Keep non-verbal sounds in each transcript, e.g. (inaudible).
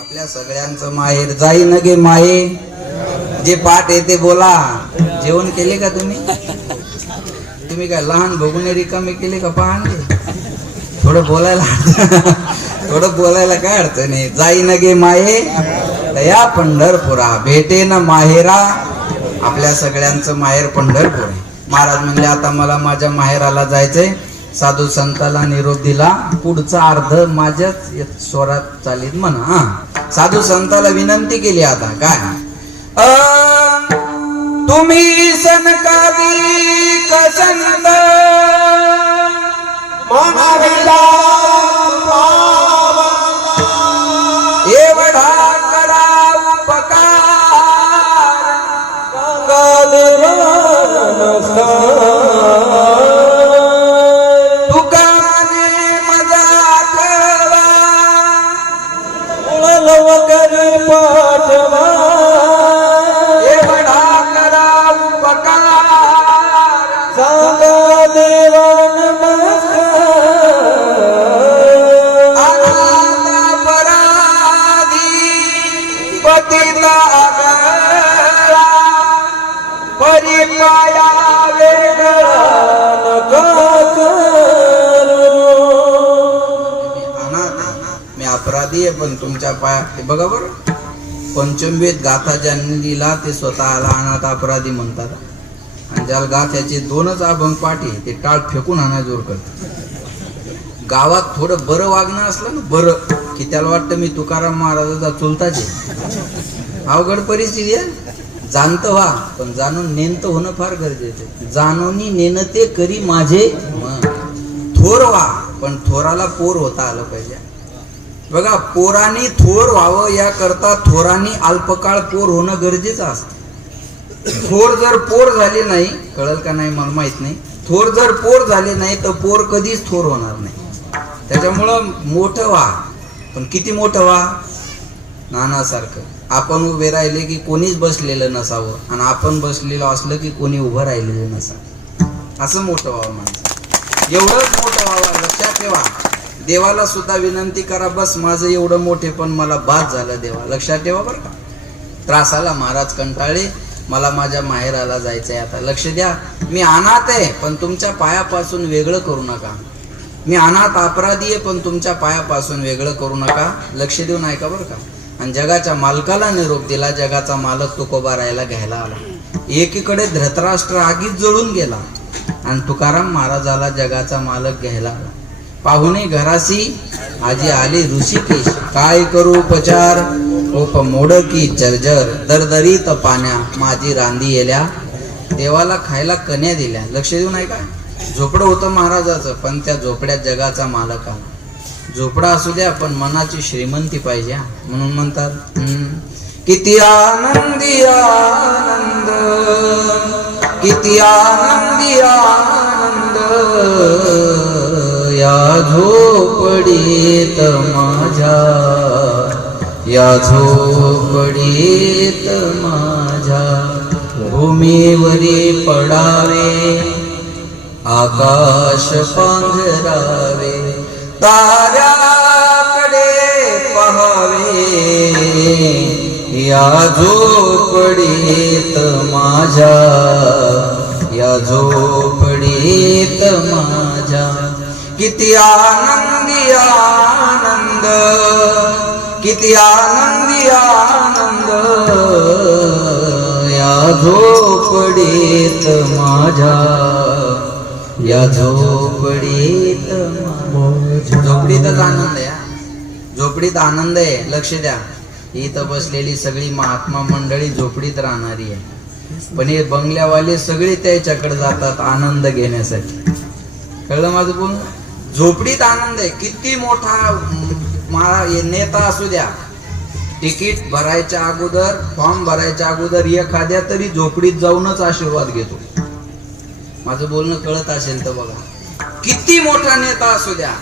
आपल्या सगळ्यांचं माहेर जाई न गे माये जे पाठ येते बोला. जेवण केले का तुम्ही? तुम्ही काय लहान बघून रिकामे केले का पाहणे? थोडं बोलायला (laughs) थोडं बोलायला काय अडचण आहे? जाई न गे माये दया पंढरपुरा. भेटे ना माहेरा. आपल्या सगळ्यांचं माहेर पंढरपूर महाराज म्हणले आता मला माझ्या माहेराला जायचंय. साधू संताला निरोप दिला पुढचा अर्ध माझ्याच या स्वरात चालीत म्हणा हा. साधू संताला विनंती केली आता काय अ, तुम्ही सनकादी कसंत मी अपराधी आहे पण तुमच्या पाया बघा बर. पंचमवेद गाथा ज्यांनी लिहिला ते स्वतःला अनाथ अपराधी म्हणतात. आणि ज्याला गाथ्याचे दोनच अभंग पाठी ते टाळ फेकून जोर करत गावात थोडं बरं वागणं असलं ना बरं. की त्याला वाटतं मी तुकाराम महाराजाचा चुलताचे अवघड परिस्थिती आहे. जाणतं व्हा पण जाणून नेणतं होणं फार गरजेचं आहे. जाणूनी नेणते करी माझे थोर व्हा पण थोराला पोर होता आलं पाहिजे. बघा पोरानी थोर व्हावं याकरता थोरांनी अल्पकाळ पोर होणं गरजेचं असतं. थोर जर पोर झाले नाही कळल का नाही मला माहीत नाही. थोर जर पोर झाले नाही तर पोर कधीच थोर होणार नाही. त्याच्यामुळं मोठं व्हा पण किती मोठं व्हा? नानासारखं. आपण उभे राहिले की कोणीच बसलेलं नसावं. आणि आपण बसलेलं असलं की कोणी उभं राहिलेलं नसावं. असं मोठं व्हावं माणसं. एवढंच मोठं व्हावं लक्षात ठेवा. देवाला सुद्धा विनंती करा बस माझं एवढं मोठे पण मला बाद झालं देवा. लक्षात ठेवा बरं का. त्रासाला महाराज कंटाळे मला माझ्या माहेराला जायचंय आता. लक्ष द्या. मी अनाथ आहे पण तुमच्या पायापासून वेगळं करू नका. मी अनाथ अपराधी आहे पण तुमच्या पायापासून वेगळं करू नका. लक्ष देऊन ऐका बरं का. आणि जगाच्या मालकाला निरोप दिला जगाचा मालक तुकोबा रायला घ्यायला आला. एकीकडे धृतराष्ट्र आगीत जळून गेला आणि तुकाराम महाराजाला जगाचा मालक घ्यायला आला. पाहुणे घरासी आजी आली ऋषिकेश. काय करू उपचार? ओप मोडकी जर्जर दरदरीत पाण्या माझी रांदी येल्या. देवाला खायला कन्या दिल्या. लक्ष देऊन ऐका. झोपडं होतं महाराजाचं पण त्या झोपड्यात जगाचा मालक आला. झोपडा असू द्या पण मनाची श्रीमंती पाहिजे म्हणून म्हणतात किती आनंदी आनंद. किती आनंदी आनंद. या झोपडीत माझ्या या झोपडीत माझ्या. भूमीवरी पडावे आकाश पांघरावे. ताऱ्याकडे पहावे. या झोपडीत माझ्या या झोपडीत माझ्या. किती आनंदी आनंद किती आनंदी आनंद. या झोपडीत माझ्या या झोपडीत झोपडीतच आनंद आहे झोपडीत आनंद आहे लक्ष द्या. इथं बसलेली सगळी महात्मा मंडळी झोपडीत राहणारी आहे. पण हे बंगल्यावाले सगळे त्याच्याकडे जातात आनंद घेण्यासाठी. कळलं माझं बोल झोपडीत आनंद आहे. किती मोठा मा- नेता असू द्या. तिकीट भरायच्या अगोदर फॉर्म भरायच्या अगोदर एखाद्या तरी झोपडीत जाऊनच आशीर्वाद घेतो. माझं बोलणं कळत असेल तर बघा. किती मोठा नेता असू द्या.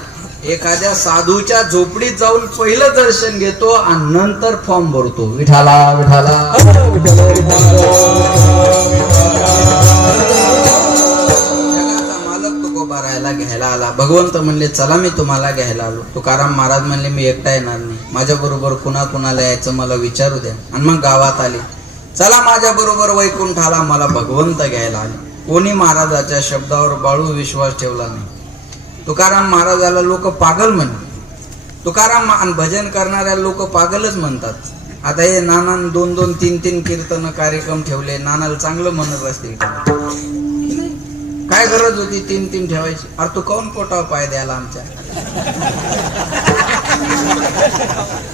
एखाद्या साधूच्या झोपडीत जाऊन पहिलं दर्शन घेतो आणि नंतर फॉर्म भरतो. विठाला विठाला. जगाचा मालक तुकोबा राहायला घ्यायला आला. भगवंत म्हणले चला मी तुम्हाला घ्यायला आलो. तुकाराम महाराज म्हणले मी एकटा येणार नाही. माझ्या बरोबर कुणा कुणाला यायचं मला विचारू द्या. आणि मग गावात आले. चला माझ्या बरोबर वैकुंठाला मला भगवंत घ्यायला आले. कोणी महाराजाच्या शब्दावर बाळू विश्वास ठेवला नाही. तुकाराम महाराजाला लोक पागल म्हणतात. तुकाराम आणि भजन करणाऱ्या लोक पागलच म्हणतात. आता हे नाना दोन दोन तीन तीन कीर्तन कार्यक्रम ठेवले नानाला चांगलं म्हणत असतील काय गरज होती तीन तीन ठेवायची? अरे तू काऊन पोटावर पाय द्यायला आमच्या?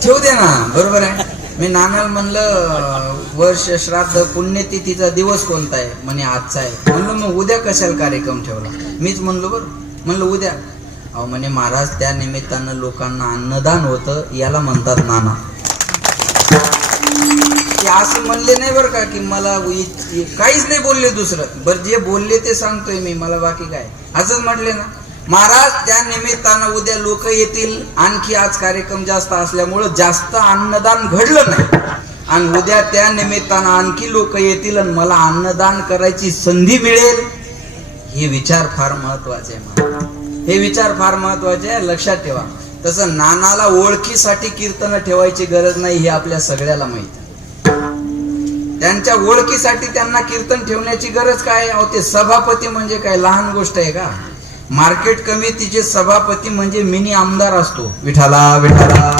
ठेवू दे ना बरोबर आहे. मी नानाला म्हणलं वर्ष श्राद्ध पुण्यतिथीचा दिवस कोणता आहे? म्हणे आजचा आहे. म्हणलं मग उद्या कशाला कार्यक्रम ठेवला? मीच म्हणलो बरं. म्हणलं उद्या अहो म्हणे महाराज त्या निमित्तानं लोकांना अन्नदान होतं याला म्हणतात नाना. ते असं म्हणले नाही बरं का की मला काहीच नाही बोलले दुसरं. बरं जे बोलले ते सांगतोय मी मला बाकी काय? असंच म्हटले ना. महाराज त्या निमित्तानं उद्या लोक येतील आणखी आज कार्यक्रम जास्त असल्यामुळं जास्त अन्नदान घडलं नाही. आणि उद्या त्या निमित्तानं आणखी लोक येतील आणि मला अन्नदान करायची संधी मिळेल. हे विचार फार महत्त्वाचे आहे हे विचार फार महत्त्वाचे आहे लक्षात ठेवा. तसं नानाला ओळखीसाठी कीर्तन ठेवायची गरज नाही हे आपल्या सगळ्याला माहिती आहे. त्यांच्या ओळखीसाठी त्यांना कीर्तन ठेवण्याची गरज काय अहो ते सभापती म्हणजे काय? लहान गोष्ट आहे का? मार्केट कमिटीचे सभापती म्हणजे मिनी आमदार असतो. विठाला विठाला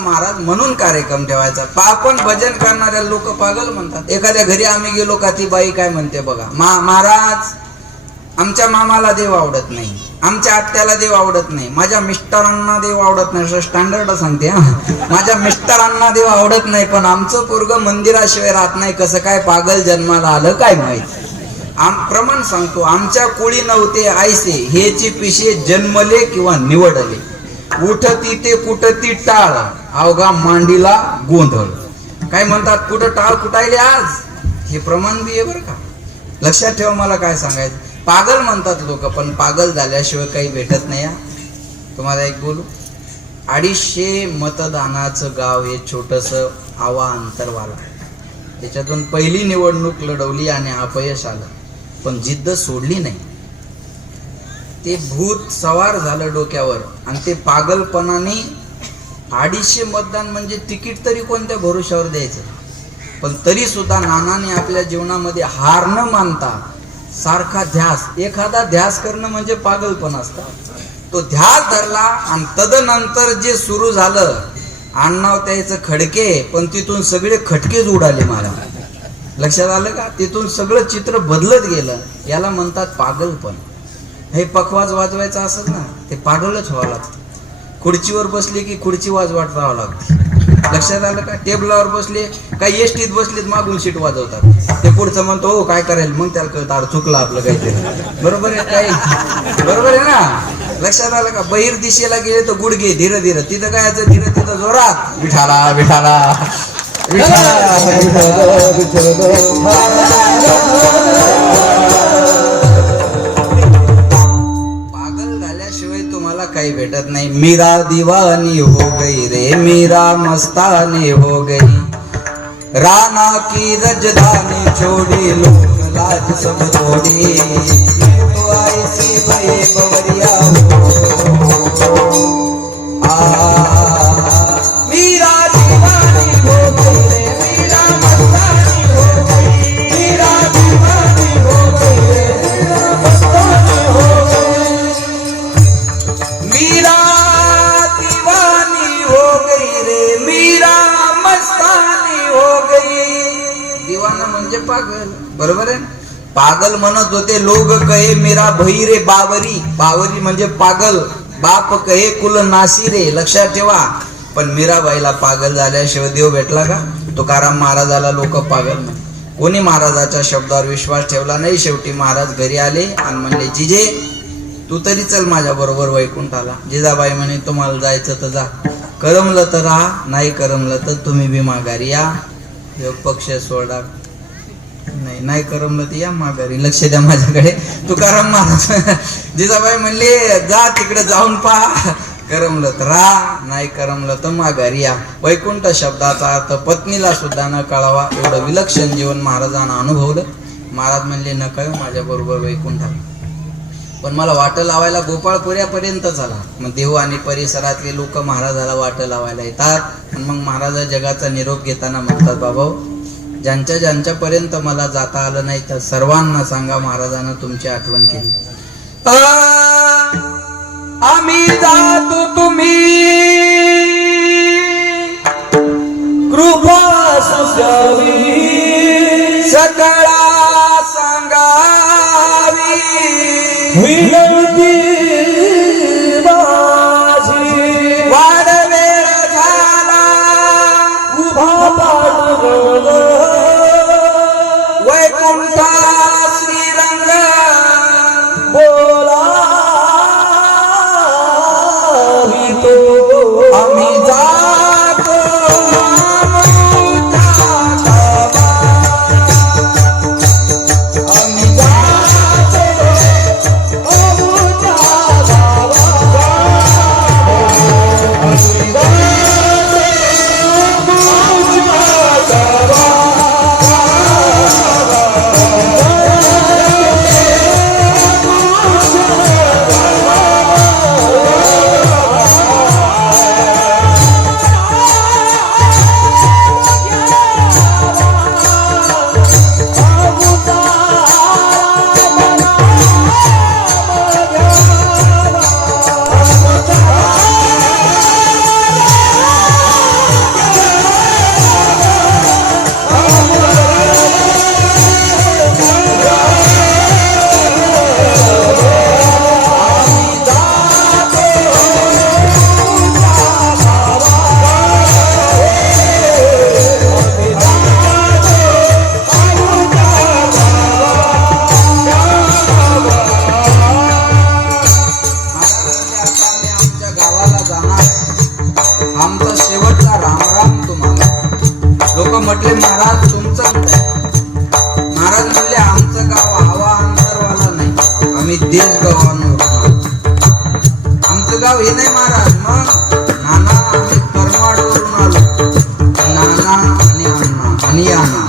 महाराज म्हणून कार्यक्रम ठेवायचा. आपण भजन करणाऱ्या लोक पागल म्हणतात. एखाद्या घरी आम्ही गेलो का ती बाई काय म्हणते बघा. मा महाराज आमच्या मामाला देव आवडत नाही. आमच्या आत्याला देव आवडत नाही. माझ्या मिस्टरांना देव आवडत नाही. असं स्टँडर्ड सांगते हा. माझ्या मिस्टरांना देव आवडत नाही पण आमचं पोरग मंदिराशिवाय राहत नाही. कसं काय पागल जन्माला आलं काय माहीत? आम प्रमाण सांगतो. आमच्या कुळी नव्हते आयसे हेची पिशे जन्मले किंवा निवडले. उठती ते कुठती टाळ. अवघा मांडीला गोंधळ. काय म्हणतात कुठं टाळ कुटायले आज? हे प्रमाण बी आहे बरं का. लक्षात ठेवा मला काय सांगायचं. पागल म्हणतात लोक पण पागल झाल्याशिवाय काही भेटत नाही हा. तुम्हाला एक बोलू? अडीचशे मतदानाचं गाव हे छोटस आवा अंतरवाला त्याच्यातून पहिली निवडणूक लढवली आणि अपयश आलं. पण जिद्द सोडली नाही. ते भूत सवार झालं डोक्यावर आणि ते पागलपणाने अडीचशे मतदान म्हणजे तिकीट तरी कोणत्या भरोशावर द्यायचं? पण तरी सुद्धा नानाने आपल्या जीवनामध्ये हार न मानता सारखा ध्यास एखादा ध्यास करणं म्हणजे पागलपण असतं. तो ध्यास धरला आणि तदनंतर जे सुरू झालं आडनाव त्याचं खडके पण तिथून सगळे खटकेच उडाले मला. लक्षात आलं का? तिथून सगळं चित्र बदलत गेलं. याला म्हणतात पागलपण. हे पखवाज वाजवायचं असत ना? ते पागलच व्हावं लागतं. खुर्चीवर बसली की खुर्ची वाजवाट राहावं लागते. लक्षात आलं का? टेबलावर बसले काय एसटीत बसलेत मागून सीट वाजवतात. ते पुढचं म्हणतो हो काय करेल? मग त्याला कळतं अरे चुकलं आपलं काहीतरी. बरोबर आहे काय बरोबर आहे ना? लक्षात आलं का? बहिर दिशेला गेले तर गुडघे धीरे धीरे. तिथं काय धीरे तिथं जोरात. विठाला विठाला विठाला भेटत नाही. मीरा दिवानी हो गई रे मीरा मस्तानी हो गई. राना की रजधानी छोड़ी लोक लाज सब छोड़ी पागल म्हणत होते लोग कहे मेरा भई रे बावरी. बावरी म्हणजे पागल. बाप कहे कुल नासी रे. लक्षात ठेवा. पण मीराबाईला पागल झाल्याशिवाय देव भेटला का? तुकाराम महाराजाला लोक पागल नाही. कोणी महाराजाच्या शब्दावर विश्वास ठेवला नाही? शेवटी महाराज घरी आले आणि म्हणले जिजे तू तरी चल माझ्या बरोबर वैकुंठाला. जिजाबाई म्हणे तुम्हाला जायचं तर जा. करमलं तर राहा नाही करमलं तर तुम्ही बी माघारी या. पक्ष सोडा. नाही नाही करमलं तर या माघारी लक्ष द्या माझ्याकडे. तुकाराम महाराज (laughs) जिजाबाई म्हणले जा तिकडे जाऊन पहा करमलं तर रा नाही करमलं तर माघारी या. वैकुंठ शब्दाचा अर्थ पत्नीला सुद्धा न कळावा एवढं विलक्षण जीवन महाराजांना अनुभवलं. महाराज म्हणले न कळ हो, माझ्या बरोबर पण मला वाट लावायला गोपाळपुऱ्यापर्यंत झाला मग देव आणि परिसरातले लोक महाराजाला वाट लावायला येतात. आणि मग महाराजा जगाचा निरोप घेताना म्हणतात बाबा हो, ज्यांच्या ज्यांच्यापर्यंत मला जाता आलं नाही तर सर्वांना सांगा महाराजानं तुमची आठवण केली. आम्ही जातो तुम्ही. कृपा सकळा सांगावी. माझी. वाढ वेळ झाला. उभा आमचं गाव हे नाही महाराज मग नाना